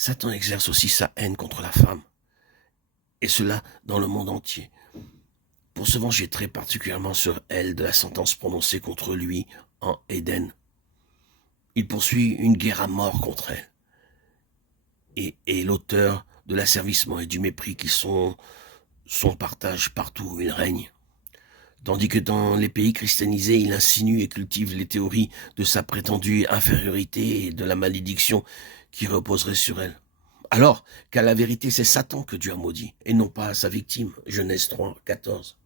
Satan exerce aussi sa haine contre la femme, et cela dans le monde entier, pour se venger très particulièrement sur elle de la sentence prononcée contre lui en Éden. Il poursuit une guerre à mort contre elle, et est l'auteur de l'asservissement et du mépris qui sont son partage partout où il règne. Tandis que dans les pays christianisés, il insinue et cultive les théories de sa prétendue infériorité et de la malédiction qui reposerait sur elle. Alors qu'à la vérité, c'est Satan que Dieu a maudit, et non pas sa victime. Genèse 3, 14.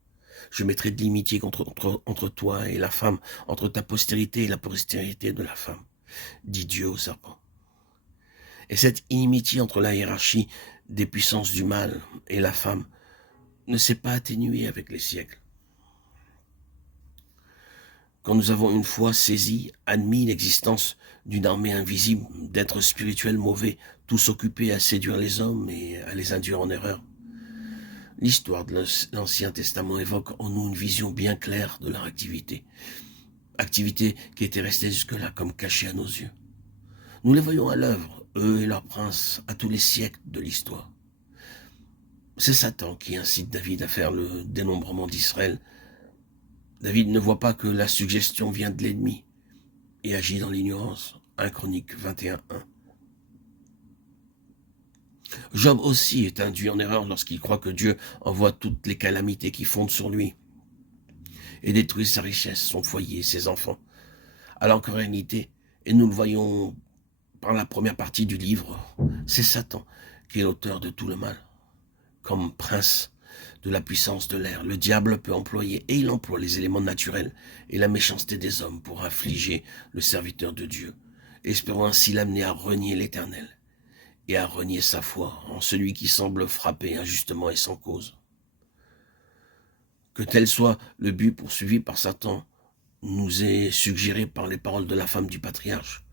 Je mettrai de l'imitié entre toi et la femme, entre ta postérité et la postérité de la femme, dit Dieu au serpent. Et cette inimitié entre la hiérarchie des puissances du mal et la femme ne s'est pas atténuée avec les siècles. Quand nous avons une fois saisi, admis l'existence d'une armée invisible, d'êtres spirituels mauvais, tous occupés à séduire les hommes et à les induire en erreur, l'histoire de l'Ancien Testament évoque en nous une vision bien claire de leur activité. Activité qui était restée jusque-là comme cachée à nos yeux. Nous les voyons à l'œuvre, eux et leurs princes, à tous les siècles de l'histoire. C'est Satan qui incite David à faire le dénombrement d'Israël. David ne voit pas que la suggestion vient de l'ennemi et agit dans l'ignorance. 1 Chroniques 21:1. Job aussi est induit en erreur lorsqu'il croit que Dieu envoie toutes les calamités qui fondent sur lui et détruit sa richesse, son foyer, ses enfants. Alors qu'en réalité, et nous le voyons par la première partie du livre, c'est Satan qui est l'auteur de tout le mal. Comme prince de la puissance de l'air, le diable peut employer, et il emploie les éléments naturels et la méchanceté des hommes pour affliger le serviteur de Dieu, espérant ainsi l'amener à renier l'Éternel et à renier sa foi en celui qui semble frapper injustement et sans cause. Que tel soit le but poursuivi par Satan nous est suggéré par les paroles de la femme du patriarche,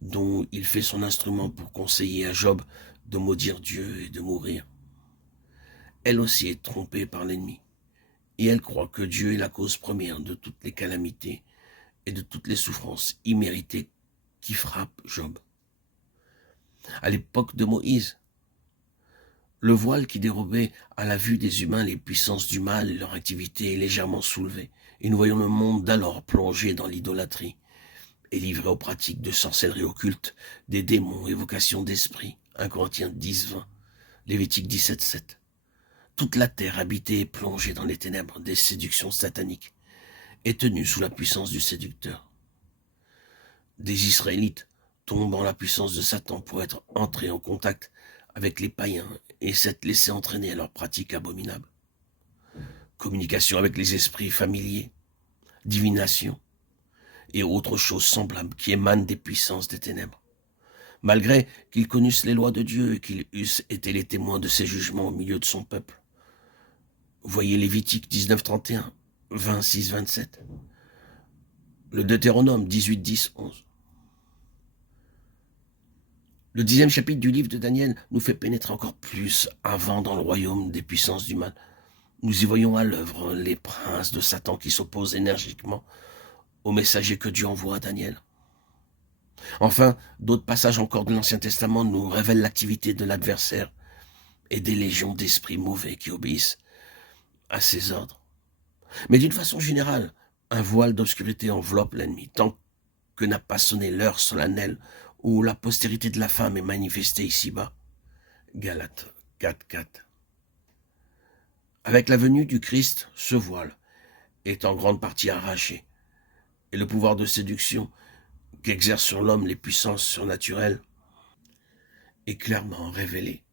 dont il fait son instrument pour conseiller à Job de maudire Dieu et de mourir. Elle aussi est trompée par l'ennemi, et elle croit que Dieu est la cause première de toutes les calamités et de toutes les souffrances imméritées qui frappent Job. À l'époque de Moïse, le voile qui dérobait à la vue des humains les puissances du mal et leur activité est légèrement soulevé, et nous voyons le monde d'alors plongé dans l'idolâtrie et livré aux pratiques de sorcellerie occulte, des démons, évocations d'esprits. 1 Corinthiens 10:20, Lévitique 17:7. Toute la terre habitée et plongée dans les ténèbres des séductions sataniques est tenue sous la puissance du séducteur. Des Israélites tombent en la puissance de Satan pour être entrés en contact avec les païens et s'être laissés entraîner à leurs pratiques abominables. Communication avec les esprits familiers, divination et autres choses semblables qui émanent des puissances des ténèbres. Malgré qu'ils connussent les lois de Dieu et qu'ils eussent été les témoins de ses jugements au milieu de son peuple. Voyez Lévitique 19:31, 26-27. Le Deutéronome 18:10-11. Le 10e chapitre du livre de Daniel nous fait pénétrer encore plus avant dans le royaume des puissances du mal. Nous y voyons à l'œuvre les princes de Satan qui s'opposent énergiquement au messager que Dieu envoie à Daniel. Enfin, d'autres passages encore de l'Ancien Testament nous révèlent l'activité de l'adversaire et des légions d'esprits mauvais qui obéissent à ses ordres. Mais d'une façon générale, un voile d'obscurité enveloppe l'ennemi, tant que n'a pas sonné l'heure solennelle où la postérité de la femme est manifestée ici-bas. Galates 4:4. Avec la venue du Christ, ce voile est en grande partie arraché, et le pouvoir de séduction qu'exercent sur l'homme les puissances surnaturelles est clairement révélé.